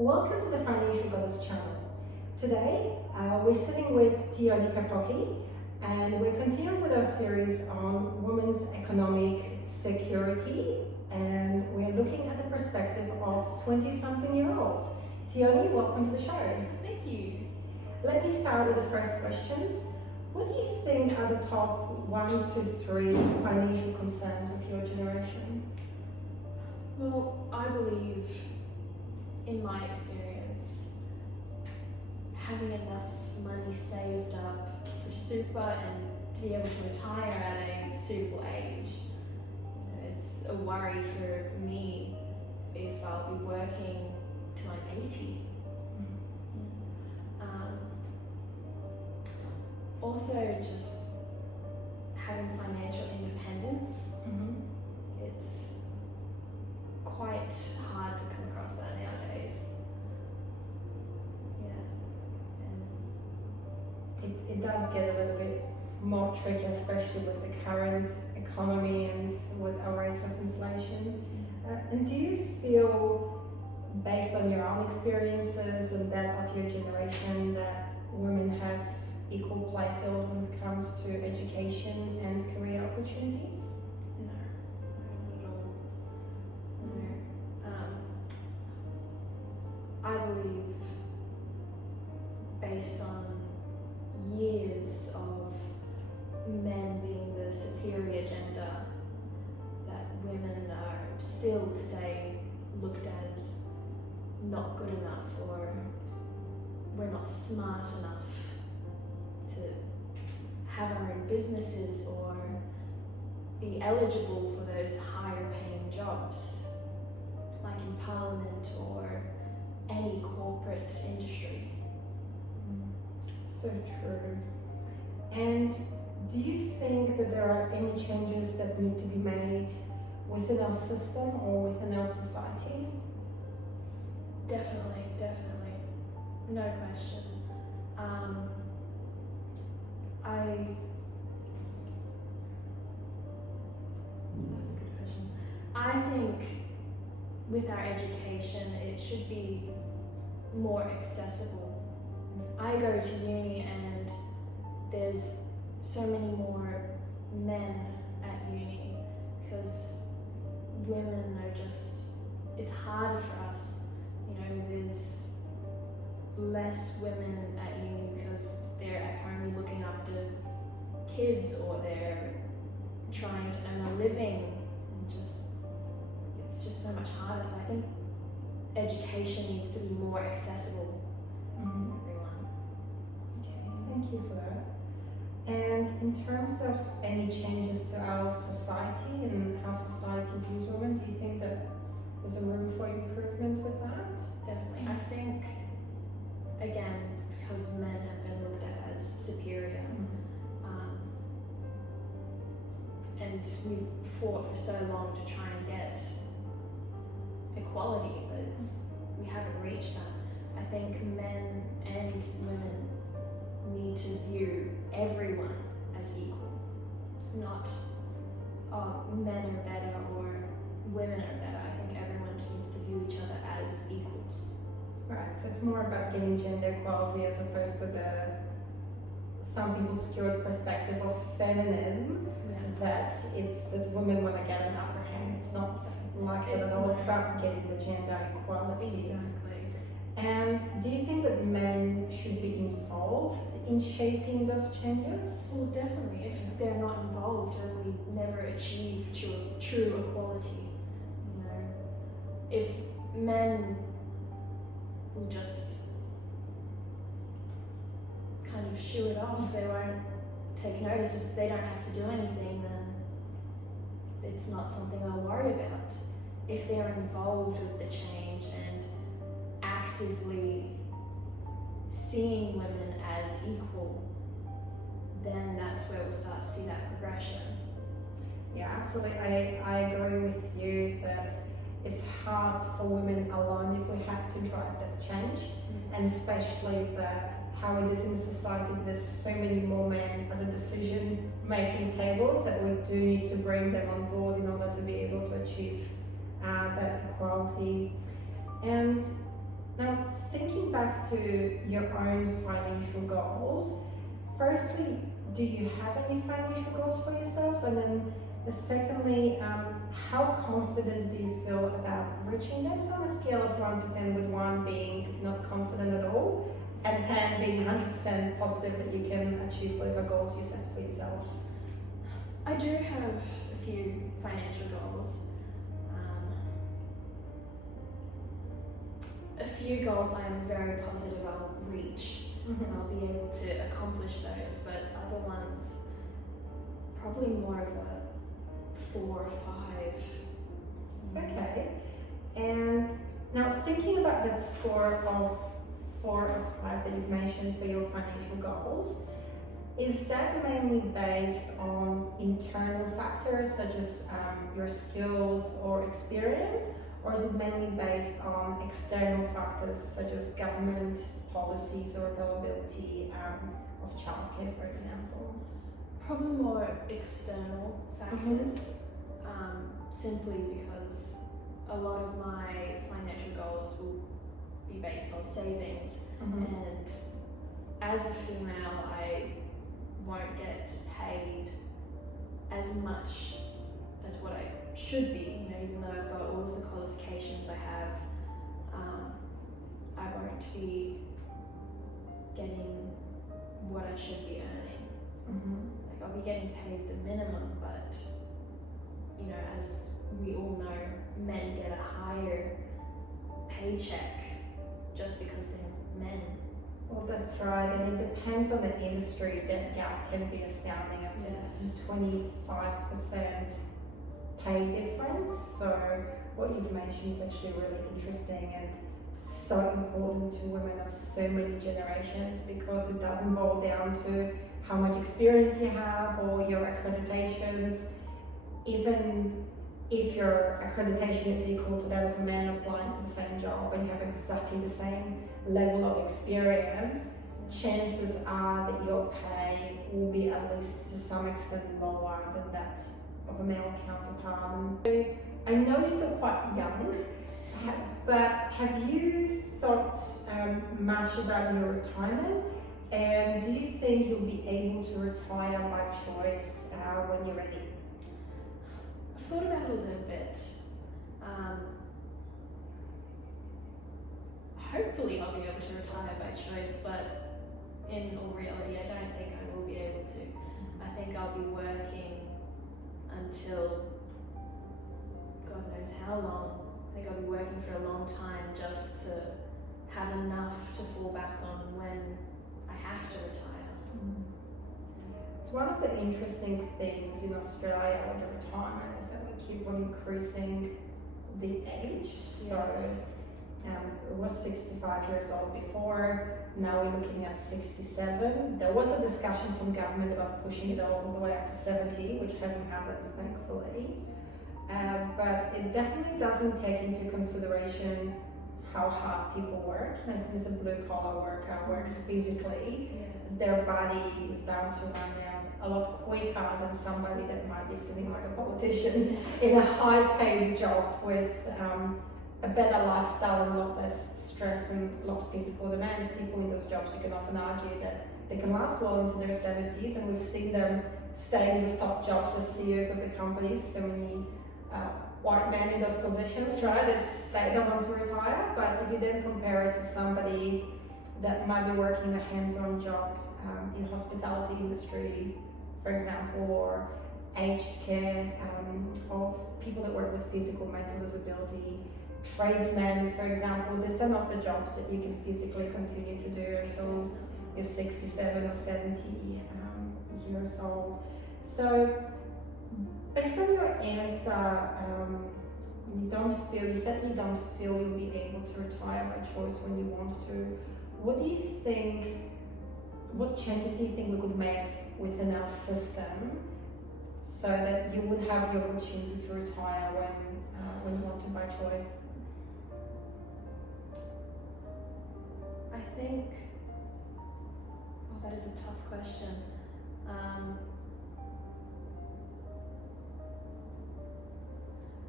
Welcome to the Financial Goddess channel. Today we're sitting with Teoni and we're continuing with our series on women's economic security, and we're looking at the perspective of 20-something-year-olds. Teoni, welcome to the show. Thank you. Let me start with the first questions. What do you think are the top 1 to 3 financial concerns of your generation? Well, I believe, in my experience, having enough money saved up for super and to be able to retire at a suitable age. It's a worry for me if I'll be working till I'm 80. Also, just having financial independence. It's quite hard to come across that nowadays. It does get a little bit more tricky, especially with the current economy and with our rates of inflation. And do you feel, based on your own experiences and that of your generation, that women have equal playing field when it comes to education and career opportunities? No, not at all. No. I believe, based on years of men being the superior gender, that women are still today looked as not good enough, or we're not smart enough to have our own businesses or be eligible for those higher paying jobs, like in Parliament or any corporate industry. So true. And do you think that there are any changes that need to be made within our system or within our society? Definitely. No question. That's a good question. I think with our education, it should be more accessible. I go to uni and there's so many more men at uni because women are just, it's hard for us. There's less women at uni because they're at home looking after kids, or they're trying to earn a living, and it's just so much harder. So I think education needs to be more accessible to everyone. Okay, thank you for that. And in terms of any changes to our society and how society views women, do you think that there's a room for improvement with that? Definitely. I think, again, because men have been looked at as superior, and we've fought for so long to try and get equality, but we haven't reached that. I think men and women need to view everyone as equal, not men are better or women are better. I think everyone needs to view each other as equals. Right, so it's more about getting gender equality as opposed to some people's skewed perspective of feminism, that it's that women want to get an upper hand. It's not like that at all. It's about getting the gender equality. Exactly. And do you think that men should be involved in shaping those changes? Well, definitely. If they're not involved, then we never achieve true equality. If men will just kind of shoo it off, they won't take notice. If they don't have to do anything, then it's not something they'll worry about. If they're involved with the change and actively seeing women as equal, then that's where we'll start to see that progression. Yeah, absolutely. I agree with you that it's hard for women alone if we have to drive that change, and especially that how it is in society, there's so many more men at the decision-making tables that we do need to bring them on board in order to be able to achieve that equality. And Now, thinking back to your own financial goals, firstly, do you have any financial goals for yourself? And then, secondly, how confident do you feel about reaching them? So on a scale of 1 to 10, with 1 being not confident at all, and 10 being 100% positive that you can achieve whatever goals you set for yourself. I do have a few financial goals. A few goals I am very positive I'll reach and I'll be able to accomplish those, but other ones probably more of a 4 or 5. Okay. And now thinking about that score of 4 or 5 that you've mentioned for your financial goals, is that mainly based on internal factors such as your skills or experience, or is it mainly based on external factors such as government policies or availability of childcare, for example? Probably more external factors, simply because a lot of my financial goals will be based on savings, and as a female I won't get paid as much as what I should be, even though I've got all of the qualifications I have. I won't be getting what I should be earning. Like, I'll be getting paid the minimum, but as we all know, men get a higher paycheck just because they're men. Well, that's right, and it depends on the industry. That gap can be astounding, up to 25% pay difference. So what you've mentioned is actually really interesting and so important to women of so many generations, because it doesn't boil down to how much experience you have or your accreditations. Even if your accreditation is equal to that of a man applying for the same job and you have exactly the same level of experience, chances are that your pay will be at least to some extent lower than that of a male counterpart. And I know you're still quite young, but have you thought much about your retirement? And do you think you'll be able to retire by choice when you're ready? I've thought about it a little bit. Hopefully I'll be able to retire by choice, but in all reality I don't think I will be able to. I think I'll be working until God knows how long. I think I'll be working for a long time just to have enough to fall back on when I have to retire. It's one of the interesting things in Australia with the retirement is that we keep on increasing the age. So it was 65 years old before, now we're looking at 67. There was a discussion from government about pushing it all the way up to 70, which hasn't happened, thankfully. But it definitely doesn't take into consideration how hard people work. Since a blue collar worker works physically, their body is bound to run down a lot quicker than somebody that might be sitting like a politician in a high paid job with a better lifestyle and a lot less stress and a lot of physical demand. People in those jobs, you can often argue that they can last well into their 70s, and we've seen them stay in the top jobs as CEOs of the companies. So many white men in those positions, right? That they don't want to retire. But if you then compare it to somebody that might be working a hands-on job in hospitality industry, for example, or aged care, of people that work with physical, mental disability, tradesmen, for example, these are not the jobs that you can physically continue to do until you're 67 or 70 years old. So, based on your answer, you said you don't feel you'll be able to retire by choice when you want to. What changes do you think we could make within our system so that you would have the opportunity to retire when you want to by choice? I think, that is a tough question.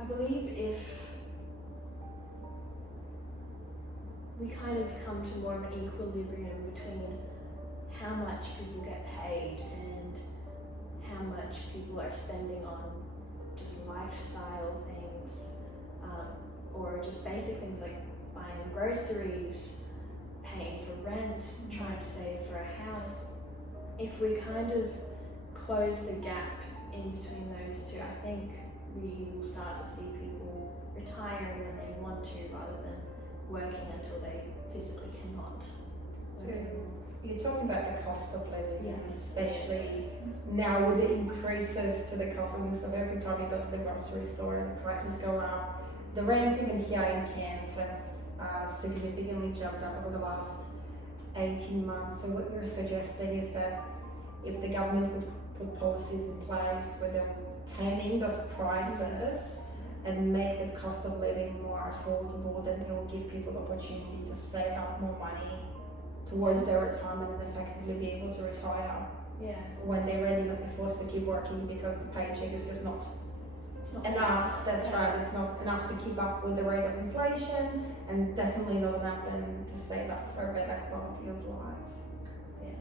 I believe if we kind of come to more of an equilibrium between how much people get paid and how much people are spending on just lifestyle things, or just basic things like buying groceries, paying for rent, trying to save for a house. If we kind of close the gap in between those two, I think we will start to see people retiring when they want to rather than working until they physically cannot. So you're talking about the cost of living, Yes. especially now with the increases to the cost of living. So every time you go to the grocery store and the prices go up, the rents even here in Cairns have significantly jumped up over the last 18 months. So what you're suggesting is that if the government could put policies in place where they're taming those prices and make the cost of living more affordable, then it will give people the opportunity to save up more money towards their retirement and effectively be able to retire Yeah. when they're ready, not be forced to keep working because the paycheck is just not It's not enough. That's right, it's not enough to keep up with the rate of inflation, and definitely not enough then to save up for a better quality of life. Yes.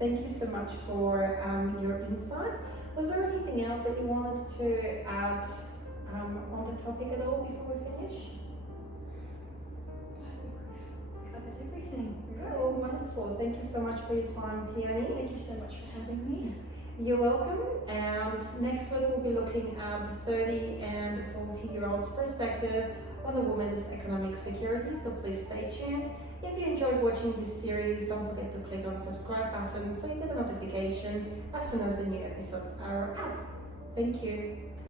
Thank you so much for your insights. Was there anything else that you wanted to add on the topic at all before we finish? I think we've covered everything. Oh, wonderful. Thank you so much for your time, Teoni. Thank you so much for having me. You're welcome. And next week we'll be looking at the 30 and the 40-year-olds perspective on a woman's economic security, so please stay tuned. If you enjoyed watching this series, don't forget to click on the subscribe button so you get a notification as soon as the new episodes are out. Thank you.